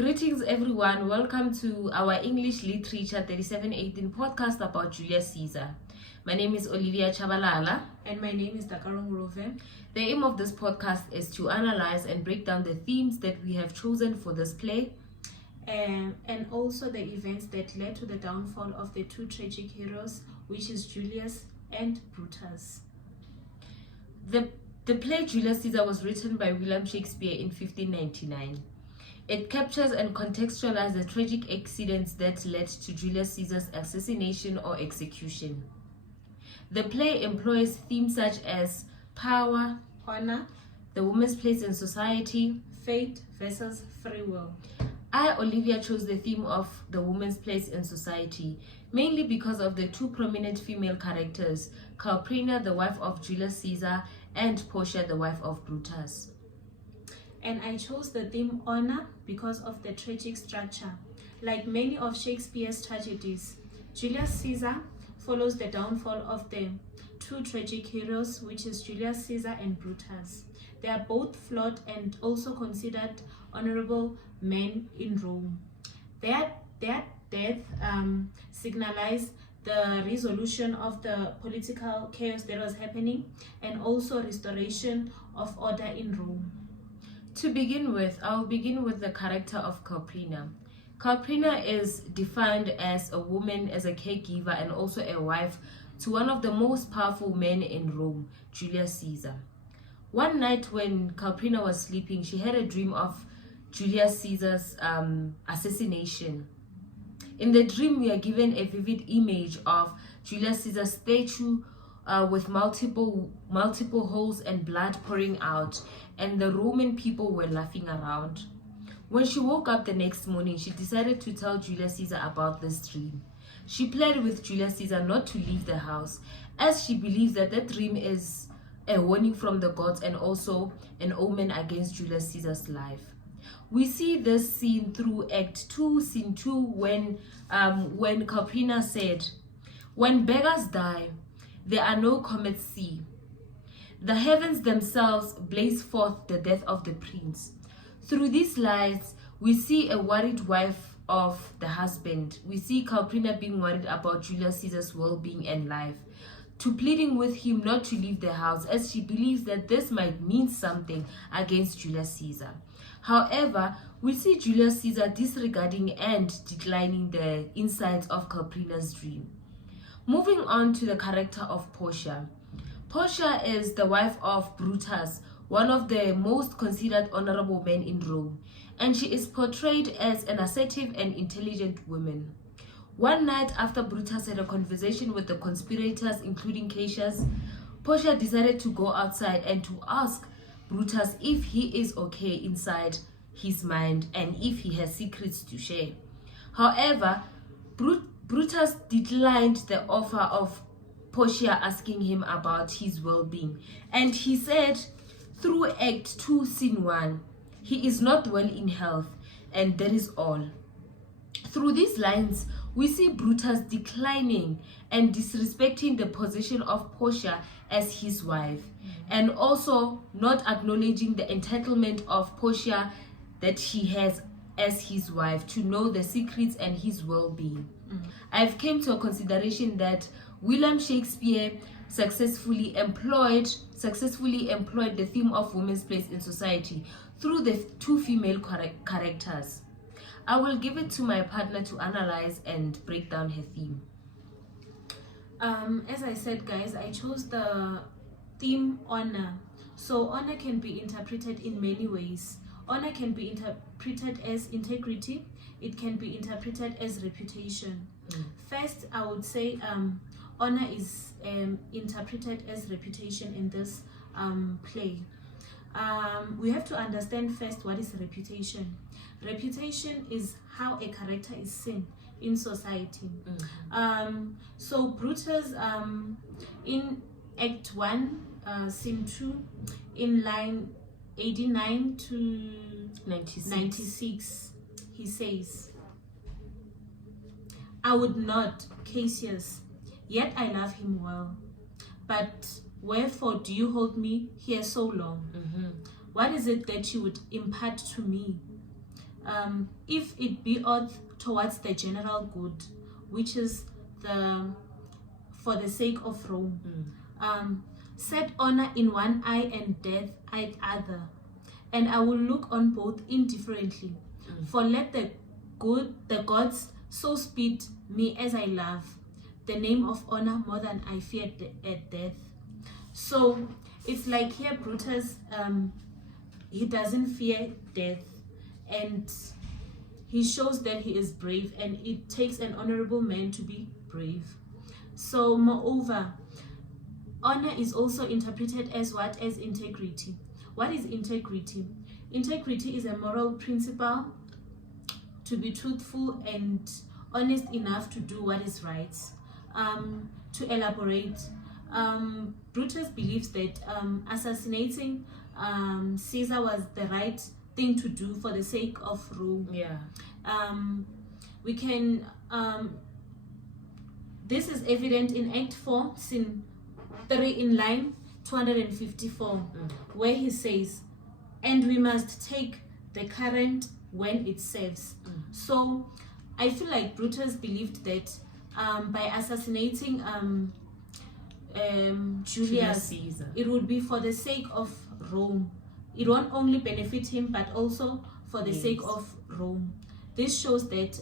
Greetings everyone, welcome to our English Literature 3718 podcast about Julius Caesar. My name is Olivia Chabalala. And my name is Dakalo. The aim of this podcast is to analyze and break down the themes that we have chosen for this play. And also the events that led to the downfall of the two tragic heroes, which is Julius and Brutus. The play Julius Caesar was written by William Shakespeare in 1599. It captures and contextualizes the tragic accidents that led to Julius Caesar's assassination or execution. The play employs themes such as power, Honor, the woman's place in society. fate versus free will. I, Olivia, chose the theme of the woman's place in society, mainly because of the two prominent female characters, Calpurnia, the wife of Julius Caesar, and Portia, the wife of Brutus. And I chose the theme honor because of the tragic structure. Like many of Shakespeare's tragedies, Julius Caesar follows the downfall of the two tragic heroes, which is Julius Caesar and Brutus. They are both flawed and also considered honorable men in Rome. Their death signalized the resolution of the political chaos that was happening and also restoration of order in Rome. To begin with, I'll begin with the character of Calpurnia. Calpurnia is defined as a woman, as a caregiver, and also a wife to one of the most powerful men in Rome, Julius Caesar. One night when Calpurnia was sleeping, she had a dream of Julius Caesar's assassination. In the dream, we are given a vivid image of Julius Caesar's statue with multiple holes and blood pouring out, and the Roman people were laughing around. When she woke up the next morning, she decided to tell Julius Caesar about this dream. She pled with Julius Caesar not to leave the house, as she believes that the dream is a warning from the gods and also an omen against Julius Caesar's life. We see this scene through Act 2, Scene 2, when Calpurnia said, "When beggars die, there are no comets see. The heavens themselves blaze forth the death of the prince." Through these lines, we see a worried wife of the husband. We see Calpurnia being worried about Julius Caesar's well-being and life, to pleading with him not to leave the house, as she believes that this might mean something against Julius Caesar. However, we see Julius Caesar disregarding and declining the insights of Calpurnia's dream. Moving on to the character of Portia. Portia is the wife of Brutus, one of the most considered honorable men in Rome, and she is portrayed as an assertive and intelligent woman. One night after Brutus had a conversation with the conspirators, including Cassius, Portia decided to go outside and to ask Brutus if he is okay inside his mind and if he has secrets to share. However, Brutus declined the offer of Portia asking him about his well-being, and he said through Act 2, Scene 1, he is not well in health, and that is all. Through these lines, we see Brutus declining and disrespecting the position of Portia as his wife, and also not acknowledging the entitlement of Portia that he has as his wife to know the secrets and his well-being. I've came to a consideration that William Shakespeare successfully employed the theme of women's place in society through the two female characters. I will give it to my partner to analyze and break down her theme. As I said, guys, I chose the theme honor. So honor can be interpreted in many ways. Honor can be interpreted as integrity. It can be interpreted as reputation. First, I would say honor is interpreted as reputation in this play. We have to understand first what is reputation. Reputation is how a character is seen in society. So Brutus, in Act 1, Scene 2, in line 89 to 96, he says, "I would not, Cassius, yet I love him well. But wherefore do you hold me here so long? What is it that you would impart to me? if it be ought towards the general good, which is for the sake of Rome. Set honor in one eye and death in other, and I will look on both indifferently. For let the gods so speed me as I love the name of honor more than I fear at death. So it's like here Brutus, he doesn't fear death, and he shows that he is brave, and it takes an honorable man to be brave. So moreover, honor is also interpreted as what? As integrity. What is integrity? Integrity is a moral principle to be truthful and honest enough to do what is right. To elaborate, Brutus believes that assassinating Caesar was the right thing to do for the sake of Rome. Yeah. We can this is evident in Act 4, Scene 3, in line 254, where he says, and we must take the current when it serves. So I feel like Brutus believed that by assassinating Julius Caesar, it would be for the sake of Rome. It won't only benefit him, but also for the sake of Rome. This shows that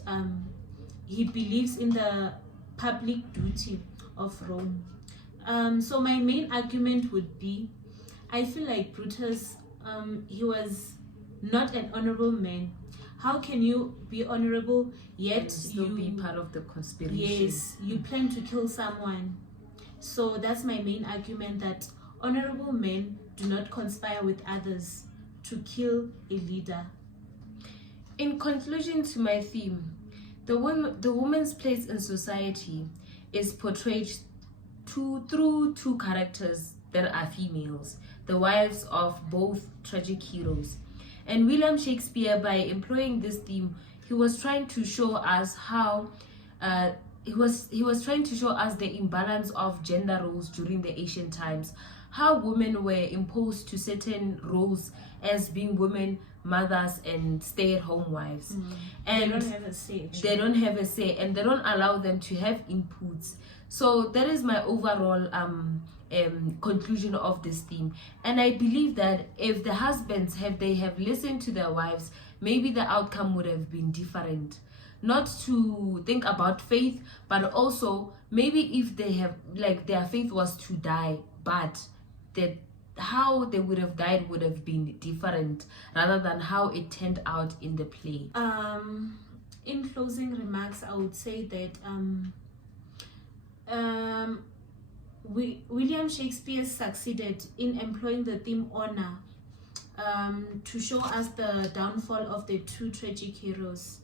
he believes in the public duty of Rome. So my main argument would be, I feel like Brutus, he was not an honorable man. How can you be honorable yet still be part of the conspiracy? Yes, you plan to kill someone. So that's my main argument, that honorable men do not conspire with others to kill a leader. In conclusion to my theme, the woman's place in society is portrayed through two characters that are females, the wives of both tragic heroes. And William Shakespeare, by employing this theme, he was trying to show us how he was trying to show us the imbalance of gender roles during the ancient times, how women were imposed to certain roles as being women, mothers, and stay-at-home wives. And they don't have a say. They don't have a say, and they don't allow them to have inputs. So that is my overall conclusion of this theme. And I believe that if the husbands have listened to their wives, maybe the outcome would have been different. Not to think about faith, but also maybe if they have, like, their faith was to die, but that how they would have died would have been different rather than how it turned out in the play. In closing remarks, I would say that William Shakespeare succeeded in employing the theme honor to show us the downfall of the two tragic heroes.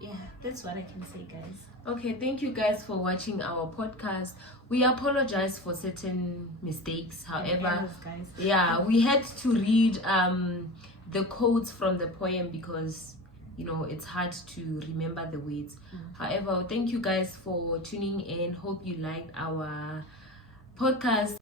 Yeah, that's what I can say, guys. Okay, thank you guys for watching our podcast. We apologize for certain mistakes. However, yeah, we had to read the quotes from the poem because, you know, it's hard to remember the words. However, thank you guys for tuning in. Hope you liked our podcast.